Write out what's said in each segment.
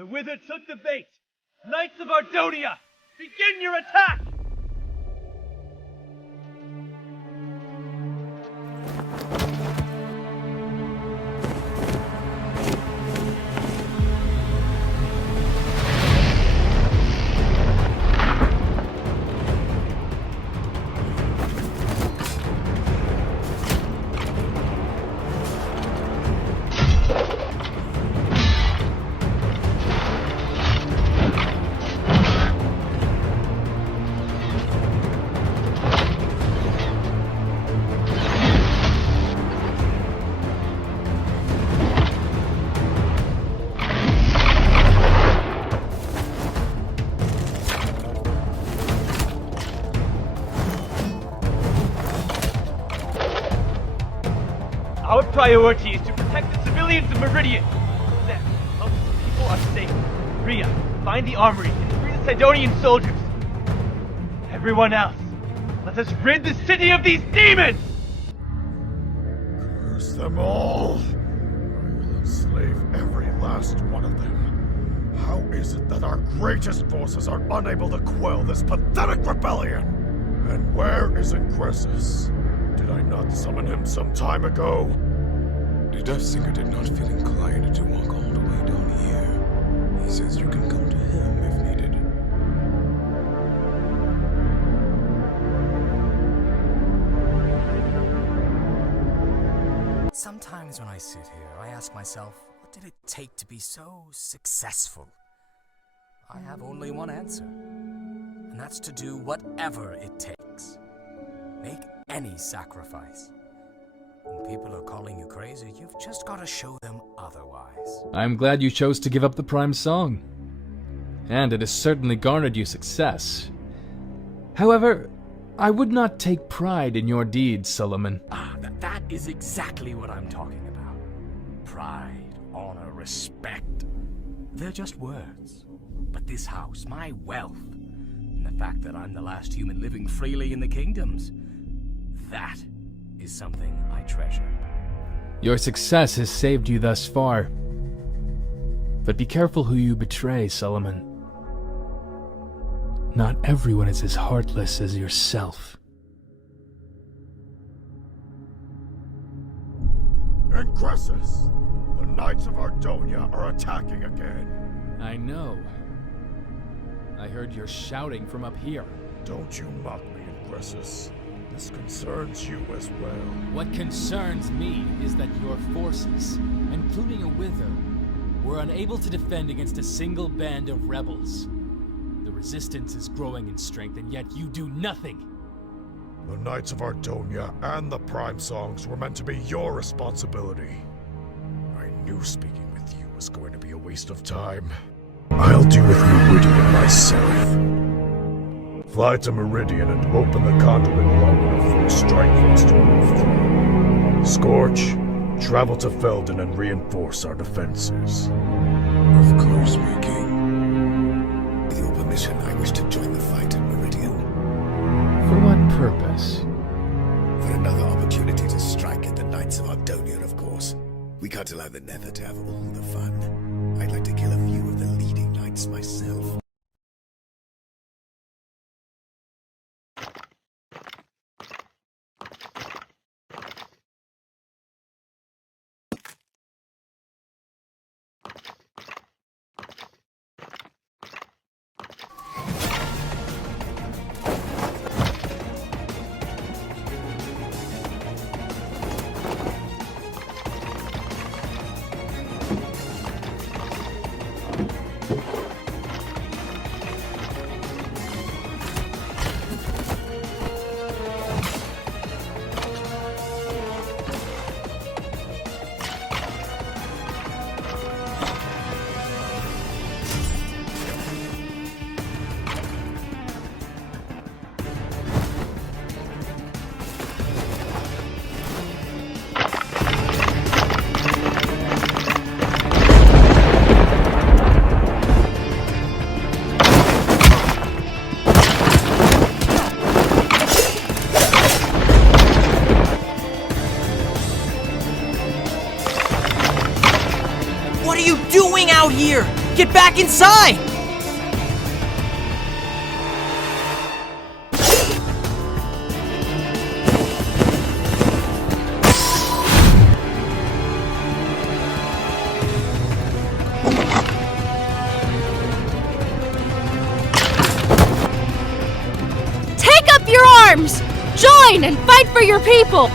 The Wither took the bait! Knights of Ardonia, begin your attack! Our priority is to protect the civilians of Meridian. Then, once the people are safe, Rhea, find the armory and free the Sidonian soldiers. Everyone else, let us rid the city of these demons! Curse them all! I will enslave every last one of them. How is it that our greatest forces are unable to quell this pathetic rebellion? And where is Ingressus? Did I not summon him some time ago? The Death Singer did not feel inclined to walk all the way down here. He says you can come to him if needed. Sometimes when I sit here, I ask myself, what did it take to be so successful? I have only one answer, and that's to do whatever it takes. Make any sacrifice. When people are calling you crazy, you've just got to show them otherwise. I'm glad you chose to give up the Prime Song. And it has certainly garnered you success. However, I would not take pride in your deeds, Solomon. That is exactly what I'm talking about. Pride, honor, respect. They're just words. But this house, my wealth, and the fact that I'm the last human living freely in the kingdoms, that is something I treasure. Your success has saved you thus far. But be careful who you betray, Solomon. Not everyone is as heartless as yourself. Ingressus! The Knights of Ardonia are attacking again. I know. I heard your shouting from up here. Don't you mock me, Ingressus. This concerns you as well. What concerns me is that your forces, including a Wither, were unable to defend against a single band of rebels. The resistance is growing in strength, and yet you do nothing. The Knights of Ardonia and the Prime Songs were meant to be your responsibility. I knew speaking with you was going to be a waste of time. I'll deal with Meridian myself. Fly to Meridian and open the conduit long enough for a strike force to move through. Scorch, travel to Felden and reinforce our defenses. Of course, my king. With your permission, I wish to join the fight at Meridian. For what purpose? For another opportunity to strike at the Knights of Ardonia, of course. We can't allow the Nether to have all the fun. I'd like to kill a few of the leading knights myself. What are you doing out here? Get back inside! Take up your arms! Join and fight for your people!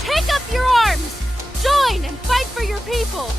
Take up your arms! Join and fight for your people!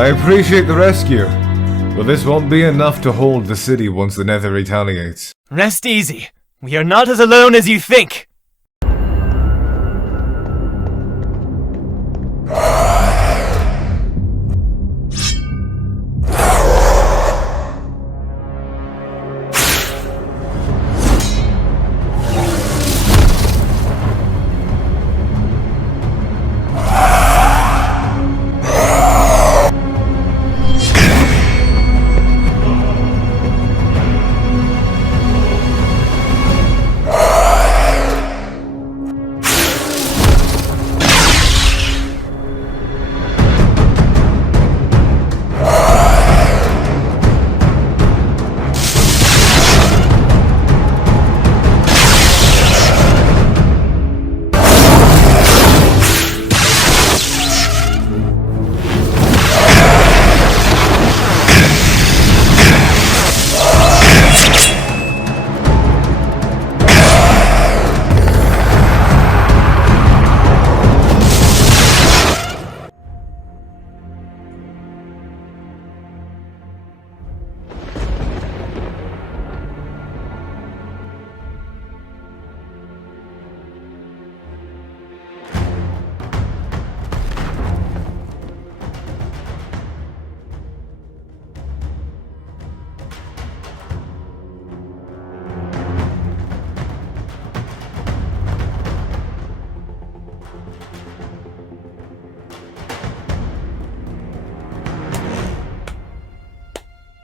I appreciate the rescue, but this won't be enough to hold the city once the Nether retaliates. Rest easy. We are not as alone as you think.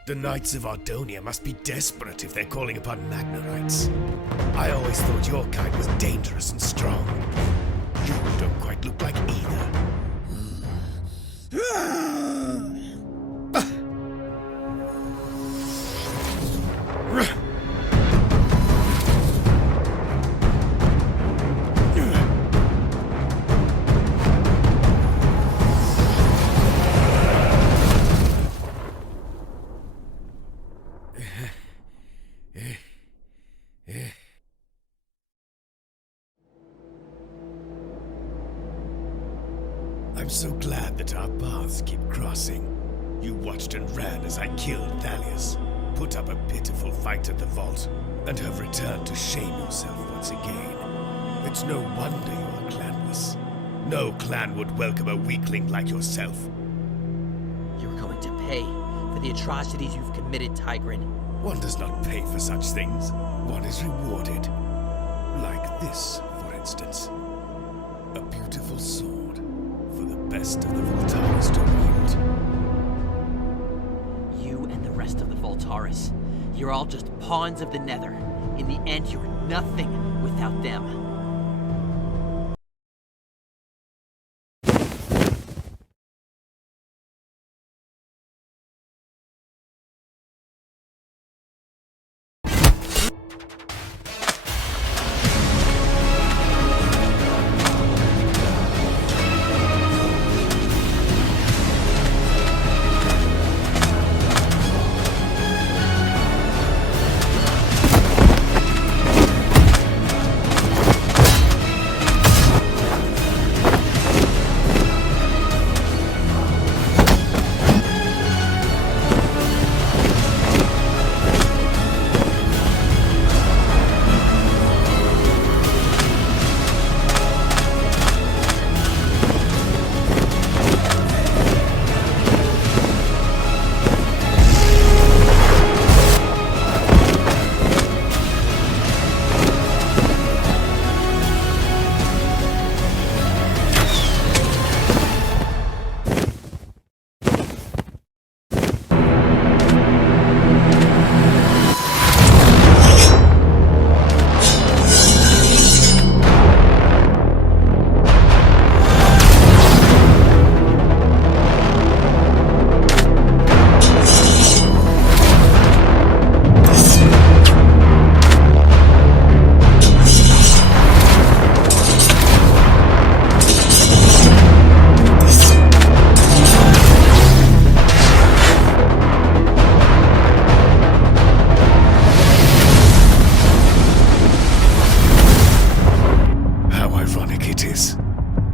The Knights of Ardonia must be desperate if they're calling upon Magnerites. I always thought your kind was dangerous and strong. You don't quite look like either. I'm so glad that our paths keep crossing. You watched and ran as I killed Thalius, put up a pitiful fight at the vault, and have returned to shame yourself once again. It's no wonder you are clanless. No clan would welcome a weakling like yourself. You're going to pay for the atrocities you've committed, Tygren. One does not pay for such things. One is rewarded. Like this, for instance. A beautiful sword for the best of the Voltaris to wield. You and the rest of the Voltaris, you're all just pawns of the Nether. In the end, you're nothing without them.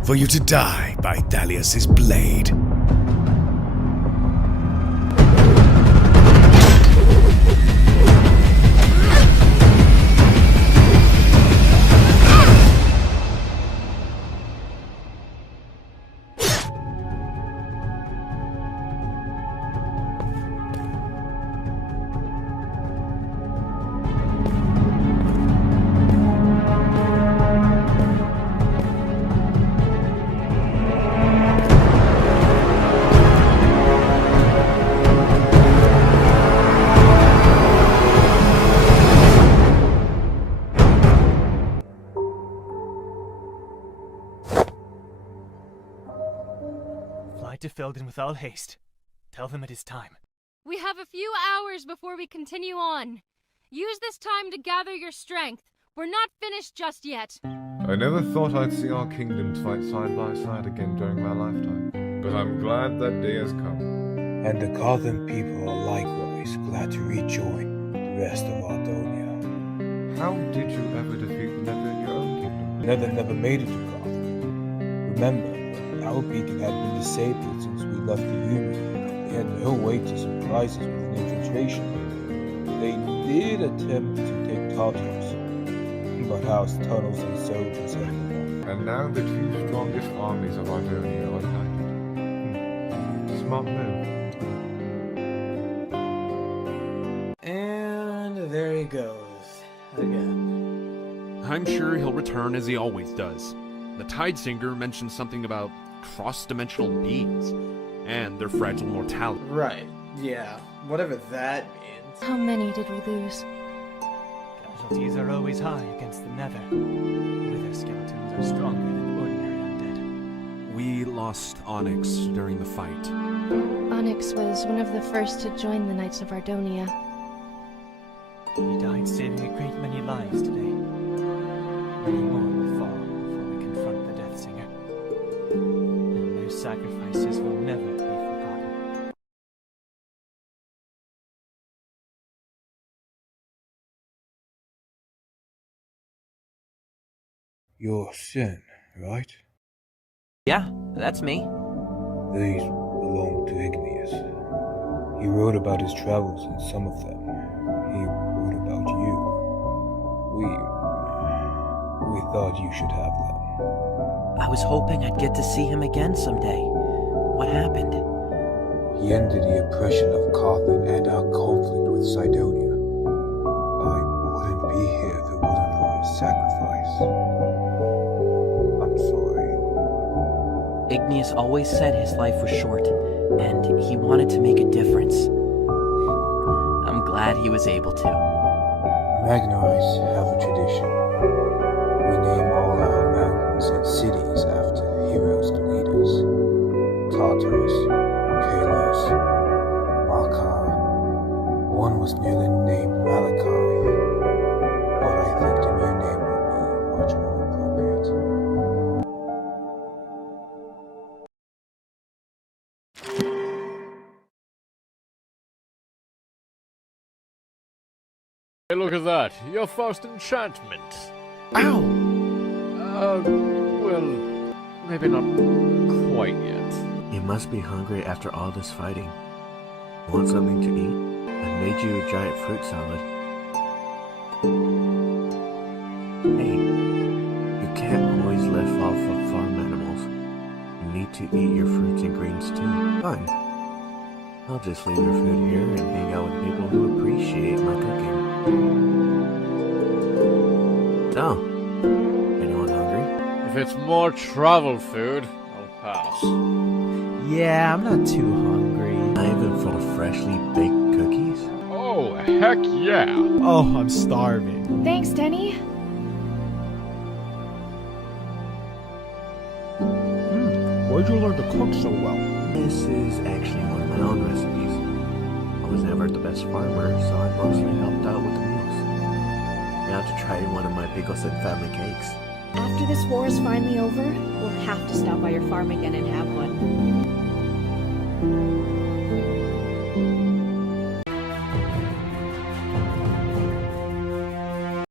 For you to die by Thalius's blade. Fly to Felden with all haste. Tell them it is time. We have a few hours before we continue on. Use this time to gather your strength. We're not finished just yet. I never thought I'd see our kingdoms fight side by side again during my lifetime, but I'm glad that day has come. And the Gotham people are likewise glad to rejoin the rest of Ardonia. How did you ever defeat the Nether in your own kingdom? Nether never made it to Gotham. Remember, our beacon had been disabled since we left the Union. They had no way to surprise us with an infiltration. They did attempt to take Tartarus, but our tunnels and soldiers held them off. And now the two strongest armies of Ardonia are united. Smart move. And there he goes, again. I'm sure he'll return as he always does. The Tidesinger mentioned something about cross-dimensional beings and their fragile mortality. Right, yeah. Whatever that means. How many did we lose? Casualties are always high against the Nether. Wither skeletons are stronger than ordinary undead. We lost Onyx during the fight. Onyx was one of the first to join the Knights of Ardonia. He died saving a great many lives today. Many more will fall before we confront the Death Singer. And their sacrifices will never be forgotten. You're Sin, right? Yeah, that's me. These belong to Igneous. He wrote about his travels in some of them. He wrote about you. We thought you should have them. I was hoping I'd get to see him again someday. What happened? He ended the oppression of Cawthon and our conflict with Cydonia. I wouldn't be here if it wasn't for his sacrifice. I'm sorry. Igneous always said his life was short, and he wanted to make a difference. I'm glad he was able to. Magnarites have a tradition. We name all our mountains and cities after heroes and leaders. Tartarus, Kalos, Makar. One was nearly named Malachi, but I think the new name would be much more appropriate. Hey, look at that. Your first enchantment. Ow! Well, maybe not quite yet. You must be hungry after all this fighting. Want something to eat? I made you a giant fruit salad. Hey, you can't always live off of farm animals. You need to eat your fruits and greens too. Fine. I'll just leave your food here and hang out with people who appreciate my cooking. So, anyone hungry? If it's more travel food, I'll pass. Yeah, I'm not too hungry. Even full of freshly baked cookies? Oh, heck yeah! Oh, I'm starving. Thanks, Denny. Where'd you learn to cook so well? This is actually one of my own recipes. I was never the best farmer, so I mostly helped out with the meals. You have to try one of my pickles and family cakes. After this war is finally over, we'll have to stop by your farm again and have one.